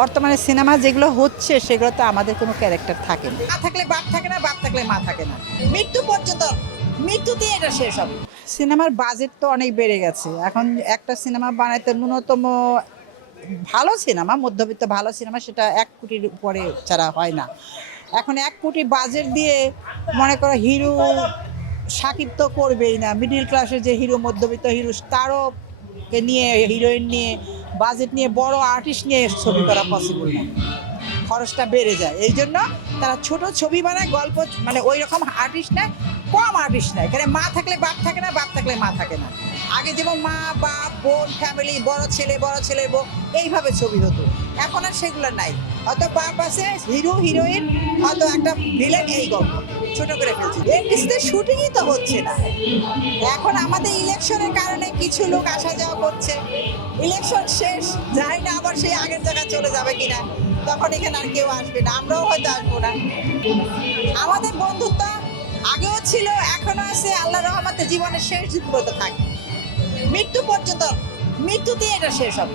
বর্তমানে সিনেমা যেগুলো হচ্ছে সেগুলো তো আমাদের কোনো ক্যারেক্টার থাকে না। মা থাকলে বাপ থাকে না, বাপ থাকলে মা থাকে না, মৃত্যু পর্যন্ত, মৃত্যুতে এটা শেষ হবে। সিনেমার বাজেট তো অনেক বেড়ে গেছে। এখন একটা সিনেমা বানাইতে ন্যূনতম ভালো সিনেমা, মধ্যবিত্ত ভালো সিনেমা, সেটা 1 কোটির উপরে ছাড়া হয় না। এখন 1 কোটি বাজেট দিয়ে মনে করো হিরো সাকিব তো করবেই না, মিডিল ক্লাসের যে হিরো, মধ্যবিত্ত হিরো, তারও কে নিয়ে, হিরোইন নিয়ে, বাজেট নিয়ে, বড় আর্টিস্ট নিয়ে ছবি করা পসিবল না, খরচটা বেড়ে যায়। এই জন্য তারা ছোট ছবি বানায়, গল্প মানে ওই রকম আর্টিস্ট নেয়, কম আর্টিস্ট নেয়। এখানে মা থাকলে বাপ থাকে না, বাপ থাকলে মা থাকে না। আগে যেমন মা, বাপ, বোন, ফ্যামিলি, বড় ছেলে, বড় ছেলের বউ, এইভাবে ছবি হতো। এখন আর সেগুলো নাই। হয়তো বাপ আছে, হিরো হিরোইন, হয়তো একটা ভিলেন, এই গল্প ছোট করে ফেলছি। এনটিসিতে শুটিংই তো হচ্ছে না। এখন আমাদের ইলেকশনের কারণে কিছু লোক আসা যাওয়া করছে, ইলেকশন শেষ, জানি না আবার সেই আগের জায়গায় চলে যাবে কিনা, তখন এখানে আর কেউ আসবে না, আমরাও হয়তো আসবো না। আমাদের বন্ধুত্ব আগেও ছিল, এখনো আছে, আল্লাহ রহমতে জীবনের শেষ পর্যন্ত থাকবে, মৃত্যু পর্যন্ত, মৃত্যুতেই এটা শেষ হবে।